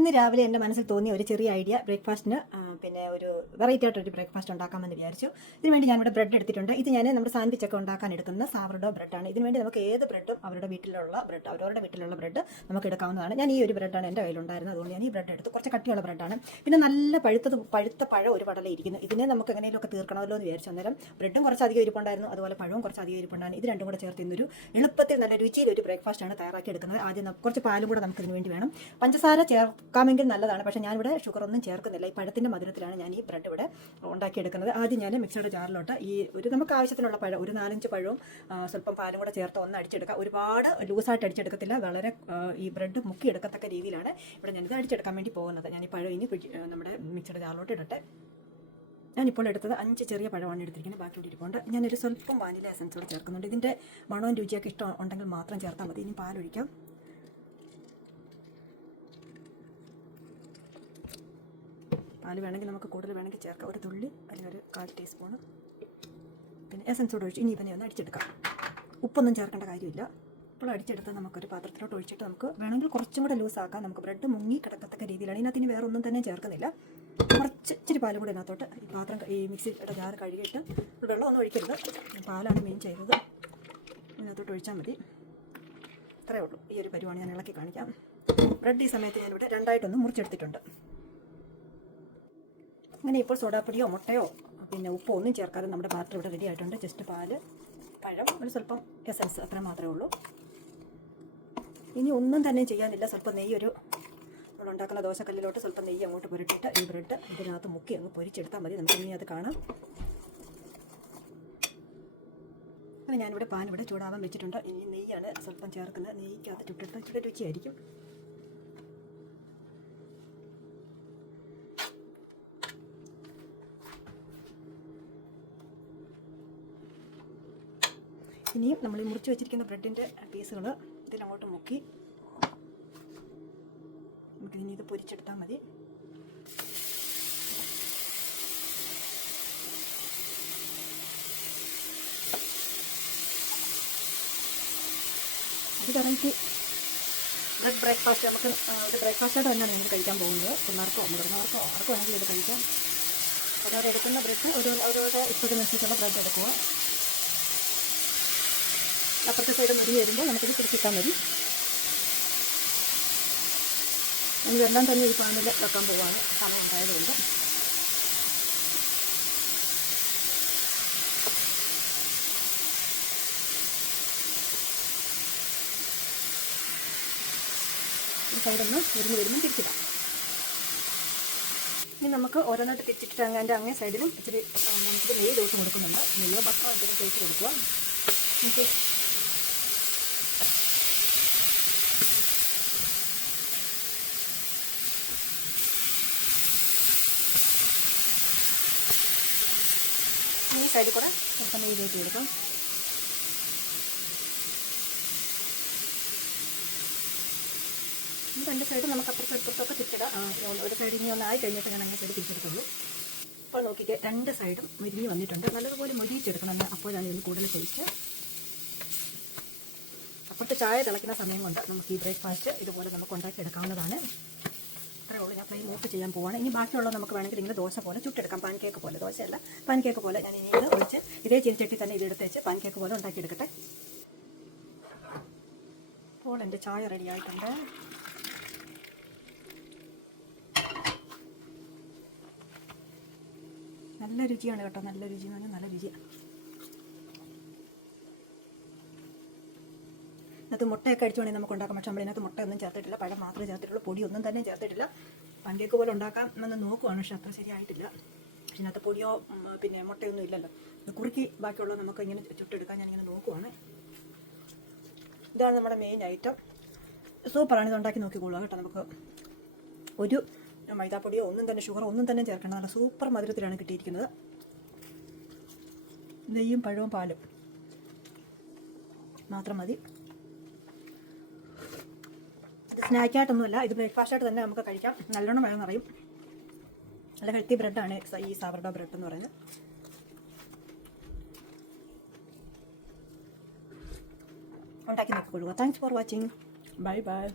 ഇന്ന് രാവിലെ എന്റെ മനസ്സിൽ തോന്നിയ ഒരു ചെറിയ ഐഡിയ ബ്രേക്ക്ഫാസ്റ്റിന് പിന്നെ ഒരു വെറൈറ്റി ആയിട്ടൊരു ബ്രേക്ക്ഫാസ്റ്റ് ഉണ്ടാക്കാമെന്ന് വിചാരിച്ചു. ഇതിനുവേണ്ടി ഞാനിവിടെ ബ്രെഡ് എടുത്തിട്ടുണ്ട്. ഇത് ഞാൻ നമ്മുടെ സാൻഡ്വിച്ച് ഒക്കെ ഉണ്ടാക്കാൻ എടുക്കുന്ന സാവറുഡോ ബ്രെഡാണ് ഇതിന് വേണ്ടി നമുക്ക് ഏത് ബ്രെഡും അവരുടെ വീട്ടിലുള്ള ബ്രെഡ് അവരവരുടെ വീട്ടിലുള്ള ബ്രെഡ് നമുക്ക് എടുക്കാവുന്നതാണ്. ഞാൻ ഈ ഒരു ബ്രെഡാണ് എന്റെ കയ്യിലുണ്ടായിരുന്നത്. അതുകൊണ്ട് ഞാൻ ഈ ബ്രെഡ് എടുത്ത്. കുറച്ച് കട്ടിയുള്ള ബ്രെഡാണ് പിന്നെ നല്ല പഴുത്തത് പഴുത്ത പഴം ഒരു പടല ഇരിക്കുന്നു. ഇതിനെ നമുക്ക് എങ്ങനെയൊക്കെ തീർക്കണമല്ലോ എന്ന് വിചാരിച്ചു. അന്നേരം ബ്രെഡും കുറച്ച് അധികം ഇരിപ്പുണ്ടായിരുന്നു. അതുപോലെ പഴവും കുറച്ച് അധികം ഇരിപ്പുണ്ടായിരുന്നു. ഇത് രണ്ടും കൂടെ ചേർത്ത് ഇന്നൊരു എളുപ്പത്തിൽ നല്ല രുചിയിൽ ഒരു ബ്രേക്ക്ഫാസ്റ്റ് ആണ് തയ്യാറാക്കി എടുക്കുന്നത്. ആദ്യം കുറച്ച് പാലും കൂടെ നമുക്ക് ഇതിന് വേണ്ടി വേണം. പഞ്ചസാര ചേർക്കാമെങ്കിൽ നല്ലതാണ്. പക്ഷേ ഞാനിവിടെ ഷുഗർ ഒന്നും ചേർക്കുന്നില്ല. ഈ പഴത്തിന്റെ മധുരത്തിലാണ് ഞാൻ ഈ ബ്രെഡ് ഇവിടെ ഉണ്ടാക്കിയെടുക്കുന്നത്. ആദ്യം ഞാൻ മിക്സിയുടെ ജാറിലോട്ട് ഈ ഒരു നമുക്ക് ആവശ്യത്തിനുള്ള പഴം ഒരു നാലഞ്ച് പഴവും സ്വല്പം പാലും കൂടെ ചേർത്ത് ഒന്ന് അടിച്ചെടുക്കുക. ഒരുപാട് ലൂസായിട്ട് അടിച്ചെടുക്കത്തില്ല. വളരെ ഈ ബ്രെഡ് മുക്കി എടുക്കത്തക്ക രീതിയിലാണ് ഇവിടെ ഞാനിത് അടിച്ചെടുക്കാൻ വേണ്ടി പോകുന്നത്. ഞാൻ ഈ പഴം ഇനി നമ്മുടെ മിക്സിയുടെ ജാറിലോട്ട് ഇടട്ടെ. ഞാനിപ്പോൾ എടുത്തത് അഞ്ച് ചെറിയ പഴമാണ് എടുത്തിരിക്കുന്നത്. ബാക്കി ഇവിടെ ഇരിപ്പുണ്ട്. ഞാനൊരു സ്വല്പം വാനില എസൻസ് കൂടെ ചേർക്കുന്നുണ്ട്. ഇതിന്റെ മണവും രുചിയൊക്കെ ഇഷ്ടം ഉണ്ടെങ്കിൽ മാത്രം ചേർത്താൽ മതി. ഇനി പാലൊഴിക്കാം. പാൽ വേണമെങ്കിൽ നമുക്ക് കൂടുതൽ വേണമെങ്കിൽ ചേർക്കാം. ഒരു തുള്ളി അല്ലെങ്കിൽ ഒരു കാൽ ടീസ്പൂൺ പിന്നെ എസൻസ് കൂടെ ഒഴിച്ച് ഇനി ഇവനെ ഒന്ന് അടിച്ചെടുക്കാം. ഉപ്പൊന്നും ചേർക്കേണ്ട കാര്യമില്ല. ഇപ്പോൾ അടിച്ചെടുത്ത് നമുക്കൊരു പാത്രത്തിലോട്ട് ഒഴിച്ചിട്ട് നമുക്ക് വേണമെങ്കിൽ കുറച്ചും കൂടെ ലൂസ് ആക്കാം നമുക്ക് ബ്രെഡ് മുങ്ങി കിടക്കത്തക്ക രീതിയിലാണ്. ഇതിനകത്ത് ഇനി വേറെ ഒന്നും തന്നെ ചേർക്കുന്നില്ല. കുറച്ച് ഇച്ചിരി പാലും കൂടെ ഇതിനകത്തോട്ട് ഈ പാത്രം ഈ മിക്സിയുടെ ജാർ കഴുകിയിട്ട് വെള്ളം ഒന്നും ഒഴിക്കരുത്. പാലാണ് മെയിൻ ചെയ്തത്. ഇതിനകത്തോട്ട് ഒഴിച്ചാൽ മതി. ഇത്രയേ ഉള്ളൂ. ഈ ഒരു പരിപാടി ഞാൻ ഇളക്കി കാണിക്കാം. ബ്രെഡ് ഈ സമയത്ത് ഞാനിവിടെ രണ്ടായിട്ടൊന്ന് മുറിച്ചെടുത്തിട്ടുണ്ട്. അങ്ങനെ ഇപ്പോൾ സോഡാപ്പൊടിയോ മുട്ടയോ പിന്നെ ഉപ്പോ ഒന്നും ചേർക്കാതെ നമ്മുടെ ബാറ്റർ ഇവിടെ റെഡി ആയിട്ടുണ്ട്. ജസ്റ്റ് പാൽ പഴം ഒരു സ്വല്പം എസൻസ് അത്ര മാത്രമേ ഉള്ളൂ. ഇനി ഒന്നും തന്നെ ചെയ്യാനില്ല. സ്വല്പം നെയ്യ് ഒരു നമ്മൾ ഉണ്ടാക്കുന്ന ദോശക്കല്ലിലോട്ട് സ്വല്പം നെയ്യ് അങ്ങോട്ട് പുരട്ടിട്ട് ഈ ബ്രെഡ് ഇതിനകത്ത് മുക്കി അങ്ങ് പൊരിച്ചെടുത്താൽ മതി. നമുക്ക് ഇനി അത് കാണാം. അങ്ങനെ ഞാനിവിടെ പാൻ ഇവിടെ ചൂടാവാൻ വെച്ചിട്ടുണ്ട്. ഇനി നെയ്യാണ് സ്വല്പം ചേർക്കുന്നത്. നെയ്ക്കകത്ത് ചുട്ടിട്ട് ഇച്ചിരി രുചിയായിരിക്കും. ഇനിയും നമ്മൾ ഈ മുറിച്ച് വെച്ചിരിക്കുന്ന ബ്രെഡിന്റെ പീസുകൾ ഇതിലങ്ങോട്ട് മുക്കി. നമുക്ക് ഇനി ഇത് പൊരിച്ചെടുത്താൽ മതി. ഇത് കറക്റ്റ് ബ്രെഡ് ബ്രേക്ക്ഫാസ്റ്റ് നമുക്ക് ഒരു ബ്രേക്ക്ഫാസ്റ്റായിട്ട് തന്നെയാണ് നമുക്ക് കഴിക്കാൻ പോകുന്നത്. പിള്ളേർക്കോ മുതിർന്നവർക്കോ ആർക്കോ വേണമെങ്കിലും ഇത് കഴിക്കാം. ഓരോരോ എടുക്കുന്ന ബ്രെഡ് ഓരോ ഓരോരോ ഇഷ്ടത്തിനനുസരിച്ചുള്ള ബ്രെഡ് എടുക്കുക. അപ്പുറത്തെ സൈഡ് മുരി വരുമ്പോൾ നമുക്കിത് പിടിച്ചിട്ടാൽ മതി. ഇതെല്ലാം തന്നെ ഈ പാനിൽ വെക്കാൻ പോവാണ്. സ്ഥലം ഉണ്ടായതുകൊണ്ട്. ഈ സൈഡൊന്ന് മുരിഞ്ഞ് വരുമ്പോൾ തിരിച്ചിടാം ഇനി നമുക്ക് ഓരോന്നായിട്ട് തിരിച്ചിട്ട് അങ്ങനെ അങ്ങേ സൈഡിലും ഇച്ചിരി നമുക്ക് നെയ്യ് ദിവസം കൊടുക്കുന്നുണ്ട്. നെയ്യോ ഭക്ഷണം അതിനെ തേച്ച് കൊടുക്കുക. നമുക്ക് ഈ സൈഡിൽ കൂടെ ചിലപ്പോൾ നെയ്യ് കയറ്റി കൊടുക്കും രണ്ട് സൈഡ് നമുക്ക് അപ്പുറത്ത് എടുത്തൊക്കെ തിരിച്ചിടാം. ഒരു സൈഡ് ഇനി ഒന്ന് ആയി കഴിഞ്ഞിട്ട് ഞാൻ അങ്ങനെ സൈഡ് തിരിച്ചെടുത്തുള്ളൂ അപ്പോൾ നോക്കിക്കേ രണ്ട് സൈഡും മുരിഞ്ഞ് വന്നിട്ടുണ്ട്. നല്ലതുപോലെ മുരിയിച്ചെടുക്കണം അപ്പോഴാണ് ഇന്ന് കൂടുതൽ കഴിച്ച് അപ്പുറത്ത് ചായ തിളയ്ക്കുന്ന സമയം കൊണ്ട് നമുക്ക് ഈ ബ്രേക്ക്ഫാസ്റ്റ് ഇതുപോലെ നമുക്ക് ഉണ്ടാക്കിയെടുക്കാവുന്നതാണ്. അത്രേ ഉള്ളൂ. ഞാൻ ഫ്ലെയിം ഓഫ് ചെയ്യാൻ പോവാണ്. ഇനി ബാക്കിയുള്ളത് നമുക്ക് വേണമെങ്കിൽ ഇങ്ങനെ ദോശ പോലെ ചുട്ടെടുക്കാം. പാൻ കേക്ക് പോലെ ദോശയല്ല. പാൻ കേക്ക് പോലെ ഞാൻ ഇനി ഒഴിച്ച് ഇതേ ചിരിച്ചട്ടി തന്നെ ഇത് എടുത്ത് വെച്ച് പാൻ കേക്ക് പോലെ ഉണ്ടാക്കിയെടുക്കട്ടെ. അപ്പോൾ എന്റെ ചായ റെഡി ആയിട്ടുണ്ട്. നല്ല രുചിയാണ് കേട്ടോ. നല്ല രുചി എന്ന് പറഞ്ഞാൽ നല്ല രുചിയാണ് അത് മുട്ടയൊക്കെ അടിച്ചു വേണമെങ്കിൽ നമുക്ക് ഉണ്ടാക്കാം. പക്ഷേ മുട്ട ഒന്നും ചേർത്തിട്ടില്ല. പഴം മാത്രമേ ചേർത്തിട്ടുള്ളൂ. പൊടിയൊന്നും തന്നെ ചേർത്തിട്ടില്ല. പണ്ടേക്ക് പോലെ ഉണ്ടാക്കാം എന്ന് നോക്കുവാണ്. പക്ഷെ അത്ര ശരിയായിട്ടില്ല. പക്ഷെ ഇതിനകത്ത് പൊടിയോ പിന്നെ മുട്ടയൊന്നും ഇല്ലല്ലോ. കുറുക്കി ബാക്കിയുള്ള നമുക്ക് ഇങ്ങനെ ചുട്ടെടുക്കാൻ ഞാനിങ്ങനെ നോക്കുവാണ്. ഇതാണ് നമ്മുടെ മെയിൻ ഐറ്റം സൂപ്പറാണ്. ഇത് ഉണ്ടാക്കി നോക്കിക്കോളൂ. കേട്ടോ നമുക്ക് ഒരു മൈദാപ്പൊടിയോ ഒന്നും തന്നെ ഷുഗർ ഒന്നും തന്നെ ചേർക്കണം നല്ല സൂപ്പർ മധുരത്തിലാണ് കിട്ടിയിരിക്കുന്നത്. നെയ്യും പഴവും പാലും. മാത്രം മതി. സ്നാക്കായിട്ടൊന്നുമല്ല. ഇത് ബ്രേക്ക്ഫാസ്റ്റ് ആയിട്ട് തന്നെ നമുക്ക് കഴിക്കാം. നല്ലോണം വേണം അറിയും നല്ല ഹെൽത്തി ബ്രെഡാണ് ഈ സാവർഡോ ബ്രെഡ് എന്ന് പറയുന്നത്. ഉണ്ടാക്കി നോക്കിക്കൊള്ളുക thanks for watching bye bye